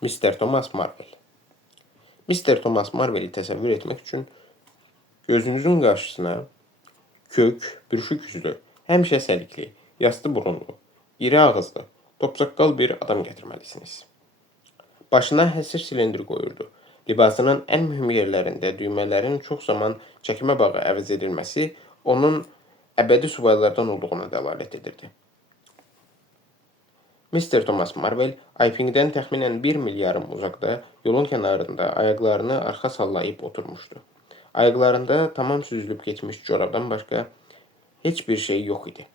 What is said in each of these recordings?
Mister Thomas Marvel. Mister Thomas Marvel'i təsəvvür etmək üçün gözünüzün qarşısına kök, bürüşük üzlü, həmişə səlikli, yastı burunlu, iri ağızlı, topsaqqal bir adam gətirməlisiniz. Başına həsir silindr qoyurdu. Libasının ən mühüm yerlərində düymələrin çox zaman çəkmə bağı əvəz edilməsi onun əbədi subaylardan olduğuna dəlalət edirdi. Mister Thomas Marvel, Ayping'dən təxminən 1 mil yarım uzaqda, yolun kənarında ayaqlarını arxa sallayıb oturmuşdu. Ayaqlarında tamam süzülüb getmiş corabdan başqa heç bir şey yox idi.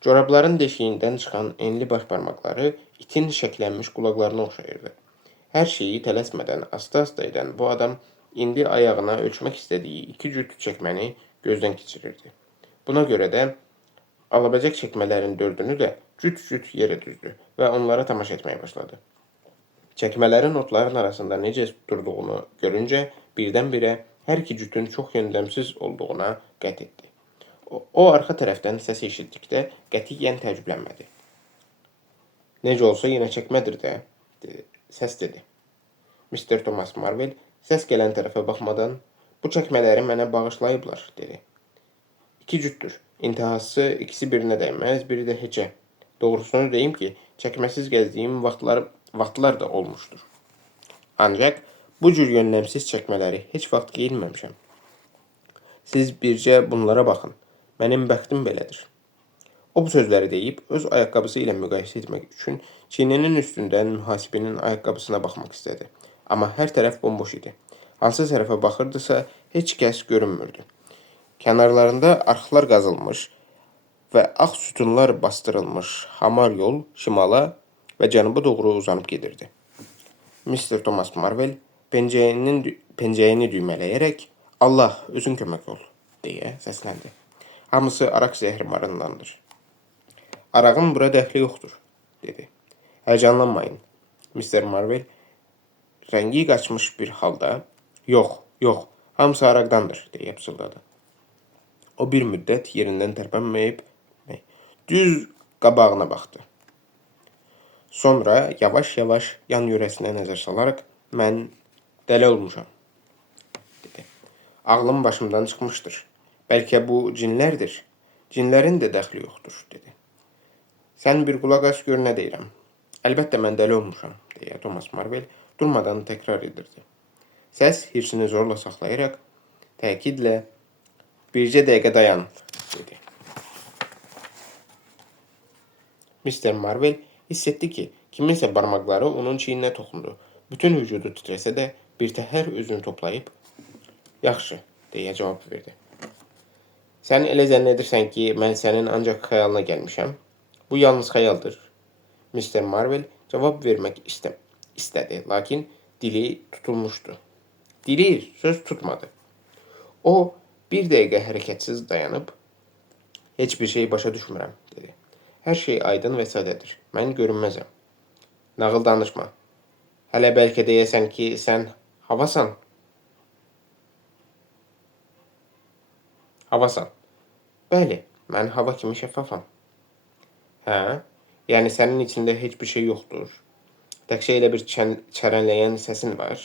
Corabların deşiyindən çıxan enli başbarmaqları itin şəklənmiş qulaqlarına oxşayırdı. Hər şeyi tələsmədən, asta-asta edən bu adam indi ayağına ölçmək istədiyi 2 cüt çəkməni gözdən keçirirdi. Buna görə də alabiləcək çəkmələrin 4-ünü də cüt-cüt yerə düzdü və onlara tamaşa etməyə başladı. Çəkmələrin otların arasında necə durduğunu görüncə birdən-birə hər iki cütün çox yöndəmsiz olduğuna qət etdi. O arxa tərəfdən səs eşitdikdə qətiyyən təəccüblənmədi. Necə olsa yenə çəkmədir də, səs dedi. Mister Thomas Marvel səs gələn tərəfə baxmadan, bu çəkmələri mənə bağışlayıblar, dedi. 2 cütdür. İntihası ikisi birinə dəyməz, biri də heçə. Doğrusunu deyim ki, çəkməsiz gəzdiyim vaxtlar da olmuşdur. Ancaq bu cür yönləmsiz çəkmələri heç vaxt geyinməmişəm. Siz bircə bunlara baxın. Mənim bəxtim belədir. O bu sözləri deyib, öz ayaqqabısı ilə müqayisə etmək üçün çiyninin üstündən mühasibinin ayaqqabısına baxmaq istədi. Amma hər tərəf bomboş idi. Hansı tərəfə baxırdısa, heç kəs görünmürdü. Kənarlarında arxlar qazılmış və ağ sütunlar bastırılmış hamar yol şimala və cənuba doğru uzanıb gedirdi. Mister Thomas Marvel pencəyini düymələyərək Allah, özün kömək ol, deyə səsləndi. Hamısı araq zəhrimarındandır. Arağın bura dəxli yoxdur, dedi. Həyəcanlanmayın. Mister Marvel rəngi qaçmış bir halda, yox, hamısı araqdandır, deyə pısıldadı. O bir müddət yerindən tərpənməyib, düz qabağına baxdı. Sonra yavaş-yavaş yan yörəsinə nəzər salaraq, mən dəli olmuşam, dedi. Ağlım başımdan çıxmışdır. Bəlkə bu cinlərdir. Cinlərin də dəxli yoxdur, dedi. Sən bir qulaq as gör nə deyirəm. Əlbəttə mən dəli olmuşam, deyə Thomas Marvel durmadan təkrar edirdi. Səs hirsini zorla saxlayaraq, təkidlə, bircə dəqiqə dayan, dedi. Mister Marvel hiss etdi ki, kiminsə barmaqları onun çiyninə toxundu. Bütün vücudu titrəsə də, birtəhər özünü toplayıb, yaxşı, deyə cavab verdi. Sən elə zənn edirsən ki, mən sənin ancaq xəyalına gəlmişəm. Bu yalnız xəyaldır. Mister Marvel cavab vermək istədi, lakin dili tutulmuşdu. Dili söz tutmadı. O, bir dəqiqə hərəkətsiz dayanıb, heç bir şey başa düşmürəm, dedi. Hər şey aydın və sadədir. Mən görünməzəm. Nağıl danışma. Hələ bəlkə deyəsən ki, sən havasan. Havasan. Bəli, mən hava kimi şəffafam. Hə? Yəni sənin içində heç bir şey yoxdur. Təkcə elə bir çərənləyən səsin var.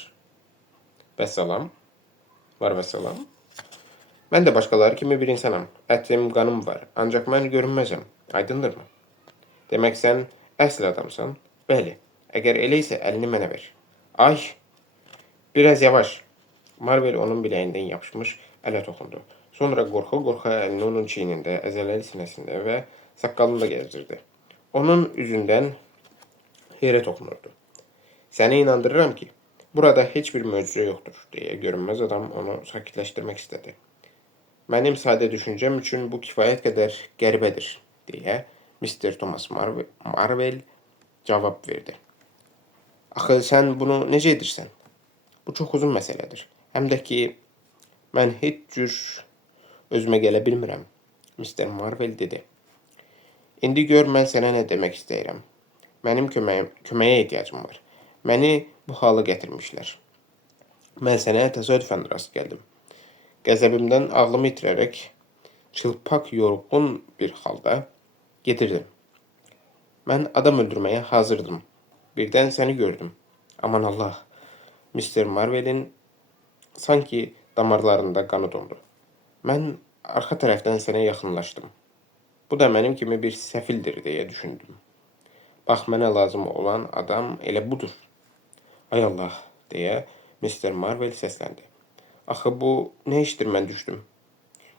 Vəssalam. Var vəssalam. Mən də başqaları kimi bir insanam. Ətim, qanım var. Ancaq mən görünməzəm. Aydındırmı? Demək sən əsl adamsan? Bəli. Əgər elə isə əlini mənə ver. Ay! Biraz yavaş. Marvel onun biləyindən yapışmış ələ toxundu. Sonra qorxa-qorxa əlini onun çiynində, əzələli sinəsində və saqqalında gəzdirdi. Onun üzündən yerə toxunurdu. Səni inandırıram ki, burada heç bir möcüzə yoxdur, deyə görünməz adam onu sakitləşdirmək istədi. Mənim sadə düşüncəm üçün bu kifayət qədər qəribədir, deyə Mister Thomas Marvel cavab verdi. Axı, sən bunu necə edirsən? Bu çox uzun məsələdir. Həm də ki, mən heç cür özümə gələ bilmirəm, Mister Marvel dedi. İndi gör, mən sənə nə demək istəyirəm. Mənim köməyə ehtiyacım var. Məni bu hala gətirmişlər. Mən sənə təsadüfən rast gəldim. Qəzəbimdən ağlımı itirərək, çılpaq, yorğun bir halda gedirdim. Mən adam öldürməyə hazırdım. Birdən səni gördüm. Aman Allah. Mr. Marvel'in sanki damarlarında qanı dondu. Mən arxa tərəfdən sənə yaxınlaşdım. Bu da mənim kimi bir səfildir deyə düşündüm. Bax, mənə lazım olan adam elə budur. Ay Allah, deyə Mr. Marvel səsləndi. Axı bu nə işdir mən düşdüm?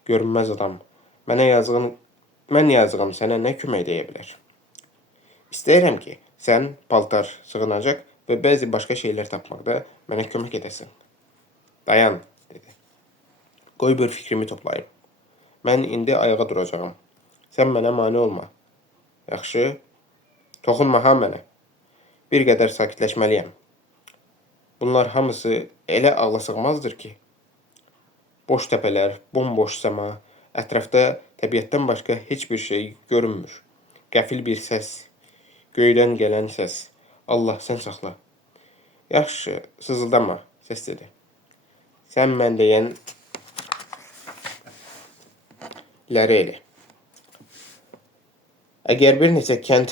Görünməz adam. Mən yazığım sənə nə kömək edə bilər? İstəyirəm ki, sən paltar, sığınacaq və bəzi başqa şeylər tapmaqda mənə kömək edəsən. Dayan, dedi. Qoy bir fikrimi toplayım. Mən indi ayağa duracağam. Sən mənə mane olma. Yaxşı, toxunma ha mənə. Bir qədər sakitləşməliyəm. Bunlar hamısı elə ağlasığmazdır ki. Boş təpələr, bomboş səma, ətrafda təbiətdən başqa heç bir şey görünmür. Qəfil bir səs, göydən gələn səs. Allah, sən saxla. Yaxşı, sızıldama, səs dedi. Sən mən deyən ləri elə. Əgər bir neçə kənd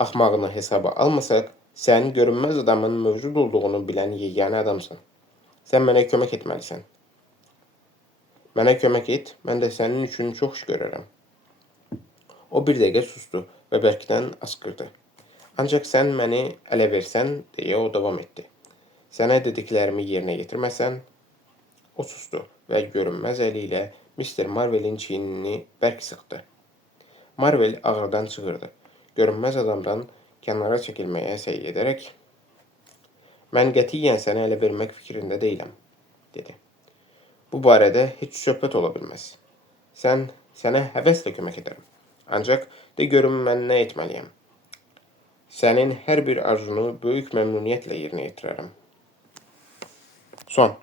axmağını hesaba almasaq, sən görünməz adamın mövcud olduğunu bilən yeganə adamsan. Sən mənə kömək etməlisən. Mənə kömək et, mən də sənin üçün çox iş görərəm. O bir dəqiqə sustu və bərkdən asqırdı. Ancaq sən məni ələ versən, deyə o davam etdi. Sənə dediklərimi yerinə yetirməsən, o sustu və görünməz əli ilə Mr. Marvel'in çiynini bərk sıxdı. Marvel ağrıdan çığırdı. Görünməz adamdan kənara çəkilməyə səy edərək, mən qətiyyən sənə ələ vermək fikrində deyiləm, dedi. Bu barədə heç söhbət ola bilməz. Sənə həvəslə kömək edərəm. Ancaq de görüm mən nə etməliyəm. Sənin hər bir arzunu böyük məmnuniyyətlə yerinə yetirərəm. Son.